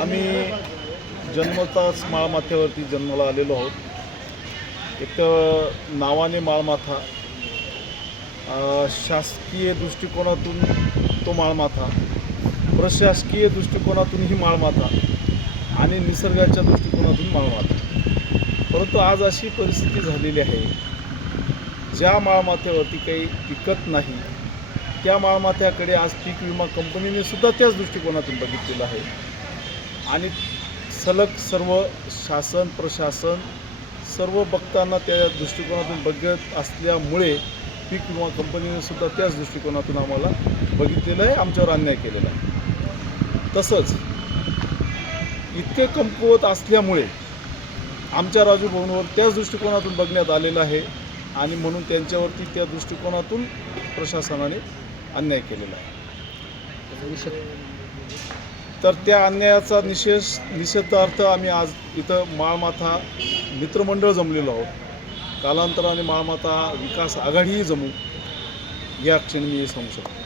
आम्ही जन्मताच माळमाथ्यावरती जन्माला आलेलो आहोत। एक तर नावाने माळमाथा, शासकीय दृष्टिकोनातून तो माळमाथा, प्रशासकीय दृष्टिकोनातून ही माळमाथा आणि निसर्गाच्या दृष्टिकोनातून माळमाथा। परंतु आज अशी परिस्थिती झालेली आहे, ज्या माळमाथ्यावरती काही पिकत नाही त्या माळमाथ्याकडे आज पीक विमा कंपनीने सुद्धा त्याच दृष्टिकोनातून बघितलेलं आहे आणि सलग सर्व शासन प्रशासन सर्व बघताना त्या दृष्टिकोनातून बघत असल्यामुळे पीक विमा कंपनीने सुद्धा त्याच दृष्टिकोनातून आम्हाला बघितलेलं आहे, आमच्यावर अन्याय केलेला आहे। तसंच इतके कमकुवत असल्यामुळे आमच्या राजू भाऊंवर त्याच दृष्टिकोनातून बघण्यात आलेलं आहे आणि म्हणून त्यांच्यावरती त्या दृष्टिकोनातून प्रशासनाने अन्याय केलेला आहे। तर त्या अन्यायाचा निषेधार्थ आम्ही आज इथं माळमाथा मित्रमंडळ जमलेलो आहोत। कालांतराने माळमाथा विकास आघाडीही जमू या क्षणी मी सांगू शकतो।